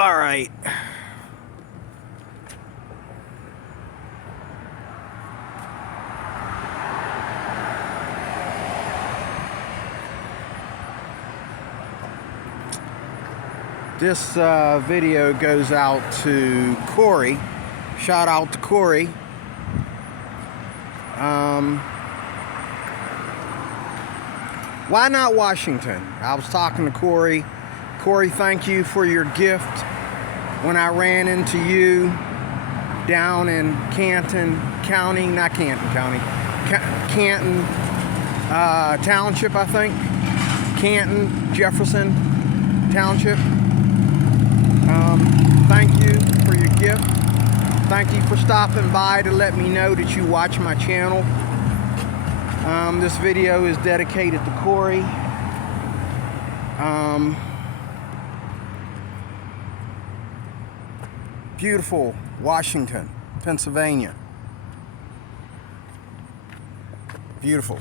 All right. This video goes out to Cory. Shout out to Cory. Why not Washington? I was talking to Cory. Cory, thank you for your gift. When I ran into you down in Canton County, not Canton County, Canton Township, I think. Canton, Jefferson Township. Thank you for your gift. Thank you for stopping by to let me know that you watch my channel. This video is dedicated to Cory. Beautiful Washington, Pennsylvania. Beautiful.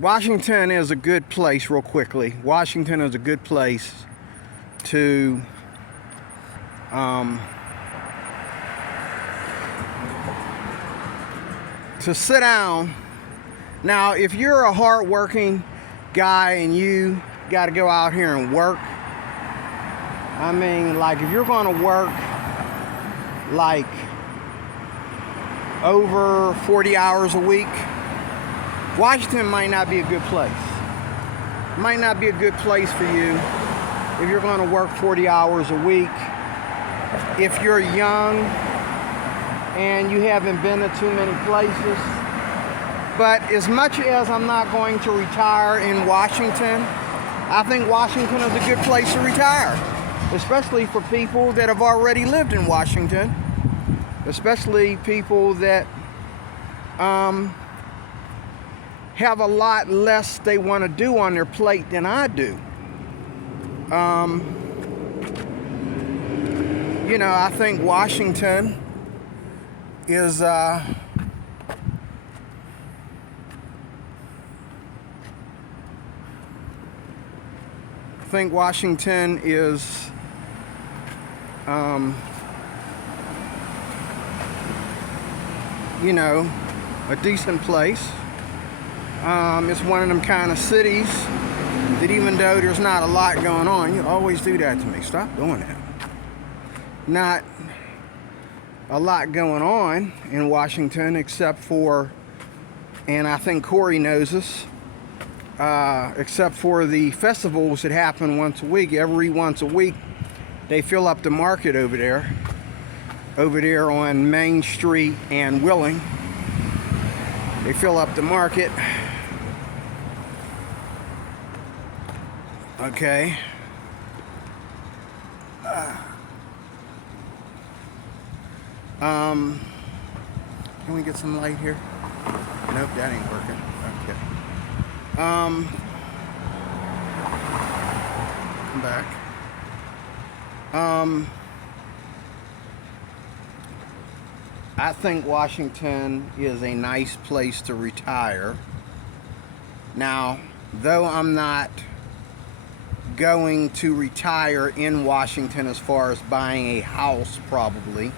Washington is a good place, real quickly. Washington is a good place to sit down. Now, if you're a hard-working guy and you got to go out here and work, I mean, like, if you're going to work like over 40 hours a week, Washington might not be a good place. Might not be a good place for you if you're going to work 40 hours a week. If you're young and you haven't been to too many places. But as much as I'm not going to retire in Washington, I think Washington is a good place to retire, especially for people that have already lived in Washington, especially people that have a lot less they want to do on their plate than I do. You know, I think Washington is I think Washington is you know, a decent place. It's one of them kind of cities that even though there's not a lot going on, you always do that to me. Stop doing that. Not a lot going on in Washington except for, and I think Cory knows this, except for the festivals that happen once a week. Every once a week, they fill up the market over there on Main Street and Willing. They fill up the market. Okay. Can we get some light here? Nope, that ain't working. Okay. Come back. I think Washington is a nice place to retire. Now, though I'm not going to retire in Washington as far as buying a house probably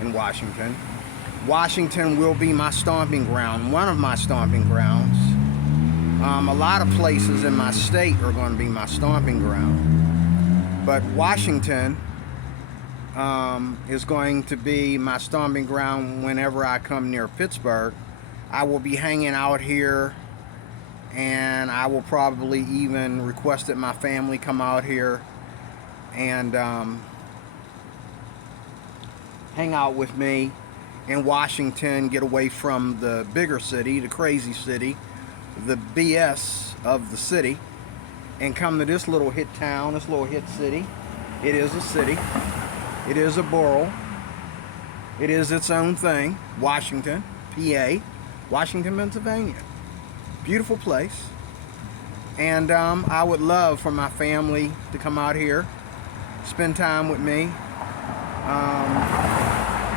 in Washington, Washington will be my stomping ground, one of my stomping grounds. A lot of places in my state are going to be my stomping ground, but Washington is going to be my stomping ground whenever I come near Pittsburgh. I will be hanging out here, and I will probably even request that my family come out here and hang out with me in Washington, get away from the bigger city, the crazy city, the BS of the city, and come to this little hit town, this little hit city. It is a city. It is a borough. It is its own thing. Washington, PA, Washington, Pennsylvania. Beautiful place. And I would love for my family to come out here, spend time with me.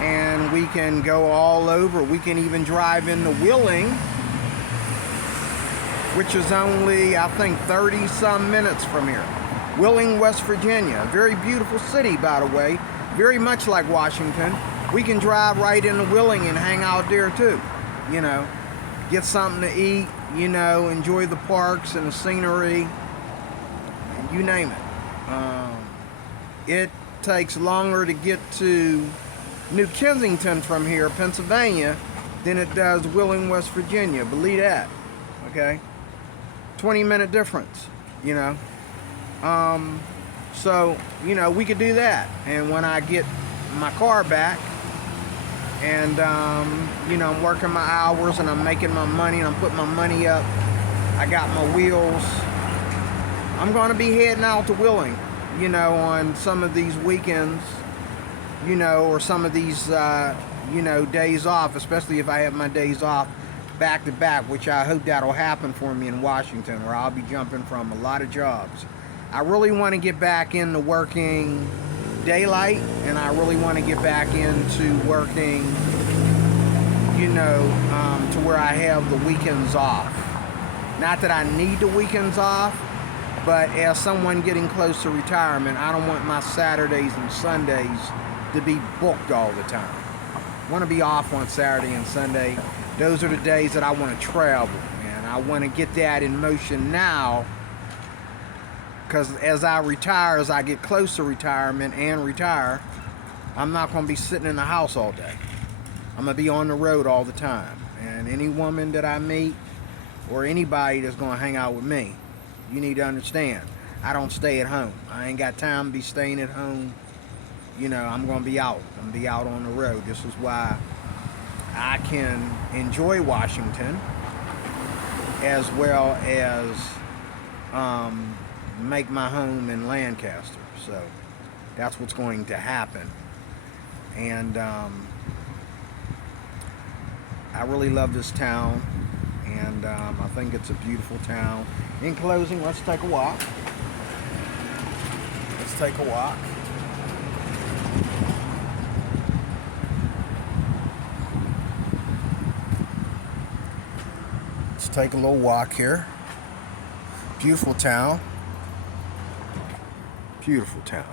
And we can go all over. We can even drive into Wheeling which is only, I think, 30 some minutes from here. Wheeling, West Virginia, a very beautiful city, by the way, very much like Washington. We can drive right into Wheeling and hang out there too, you know, get something to eat, you know, enjoy the parks and the scenery, and you name it. It takes longer to get to New Kensington from here, Pennsylvania, than it does Wheeling, West Virginia. Believe that, okay? 20-minute difference, you know. So, you know, we could do that. And when I get my car back and, you know, I'm working my hours and I'm making my money and I'm putting my money up, I got my wheels, I'm going to be heading out to Wheeling, you know, on some of these weekends, you know, or some of these, you know, days off, especially if I have my days off back to back, which I hope that'll happen for me in Washington, where I'll be jumping from a lot of jobs. I really want to get back into working daylight, and I really want to get back into working, you know, to where I have the weekends off. Not that I need the weekends off, but as someone getting close to retirement, I don't want my Saturdays and Sundays to be booked all the time. I want to be off on Saturday and Sunday. Those are the days that I want to travel, and I want to get that in motion now, because as I retire, as I get close to retirement and retire, I'm not going to be sitting in the house all day. I'm going to be on the road all the time. And any woman that I meet, or anybody that's going to hang out with me, you need to understand, I don't stay at home. I ain't got time to be staying at home. You know, I'm going to be out. I'm going to be out on the road. This is why I can enjoy Washington as well as make my home in Lancaster. So that's what's going to happen. And I really love this town, and I think it's a beautiful town. In closing, let's take a walk. Let's take a walk. Let's take a little walk here. Beautiful town. Beautiful town.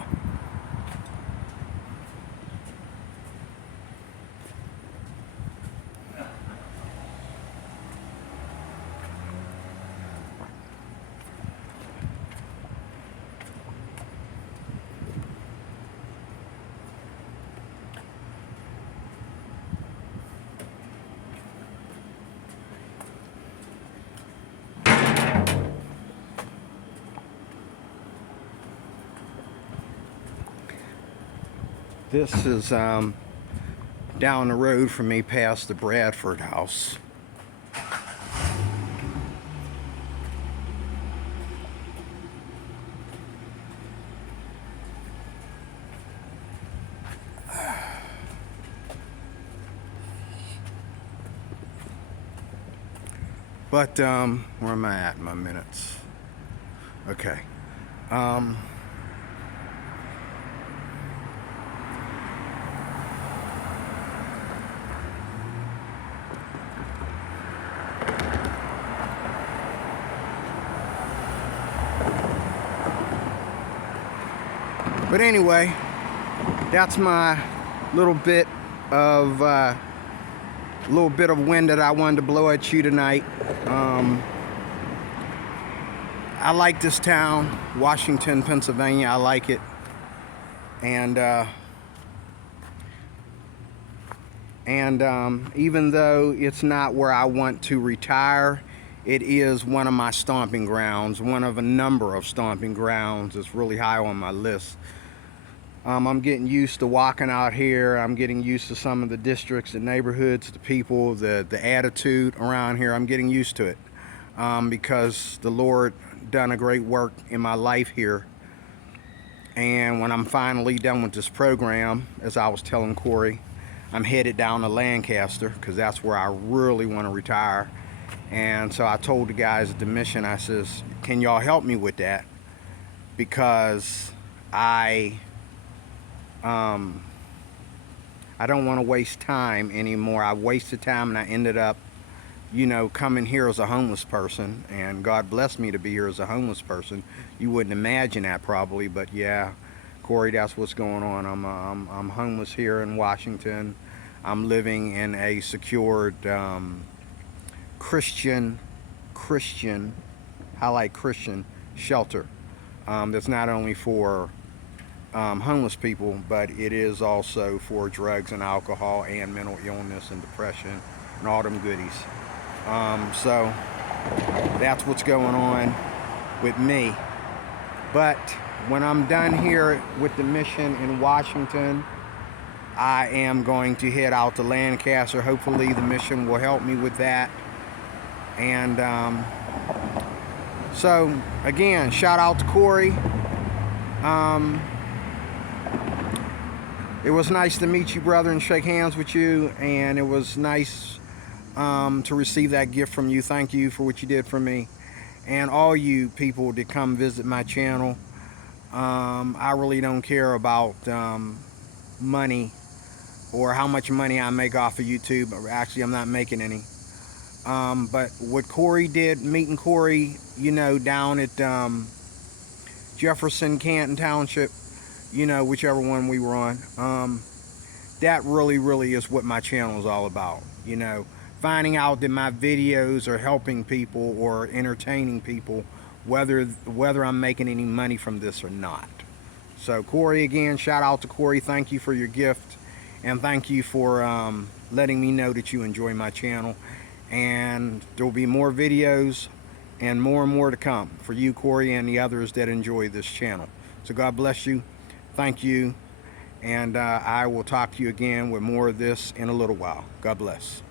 This is down the road from me past the Bradford house. But where am I at in my minutes? Okay. But anyway, that's my little bit of wind that I wanted to blow at you tonight. I like this town, Washington, Pennsylvania. I like it, and even though it's not where I want to retire, it is one of my stomping grounds, one of a number of stomping grounds. It's really high on my list. I'm getting used to walking out here. I'm getting used to some of the districts, the neighborhoods, the people, the attitude around here. I'm getting used to it because the Lord done a great work in my life here. And when I'm finally done with this program, as I was telling Cory, I'm headed down to Lancaster because that's where I really want to retire. And so I told the guys at the mission, I says, can y'all help me with that? Because I don't want to waste time anymore. I wasted time and I ended up you know, coming here as a homeless person, and God blessed me to be here as a homeless person. You wouldn't imagine that probably, but yeah, Cory, that's what's going on. I'm homeless here in Washington. I'm living in a secured Christian Christian highlight Christian shelter. That's not only for homeless people, but it is also for drugs and alcohol and mental illness and depression and all them goodies. So that's what's going on with me. But when I'm done here with the mission in Washington, I am going to head out to Lancaster. Hopefully the mission will help me with that. And so again, shout out to Cory. It was nice to meet you, brother, and shake hands with you. And it was nice to receive that gift from you. Thank you for what you did for me. And all you people that come visit my channel. I really don't care about money or how much money I make off of YouTube. Actually, I'm not making any. But what Cory did, meeting Cory, you know, down at Jefferson, Canton Township, you know, whichever one we were on, that really is what my channel is all about. You know, finding out that my videos are helping people or entertaining people, whether I'm making any money from this or not. So Cory, again, shout out to Cory. Thank you for your gift, and thank you for letting me know that you enjoy my channel. And there will be more videos and more to come for you, Cory, and the others that enjoy this channel. So God bless you. Thank you. And I will talk to you again with more of this in a little while. God bless.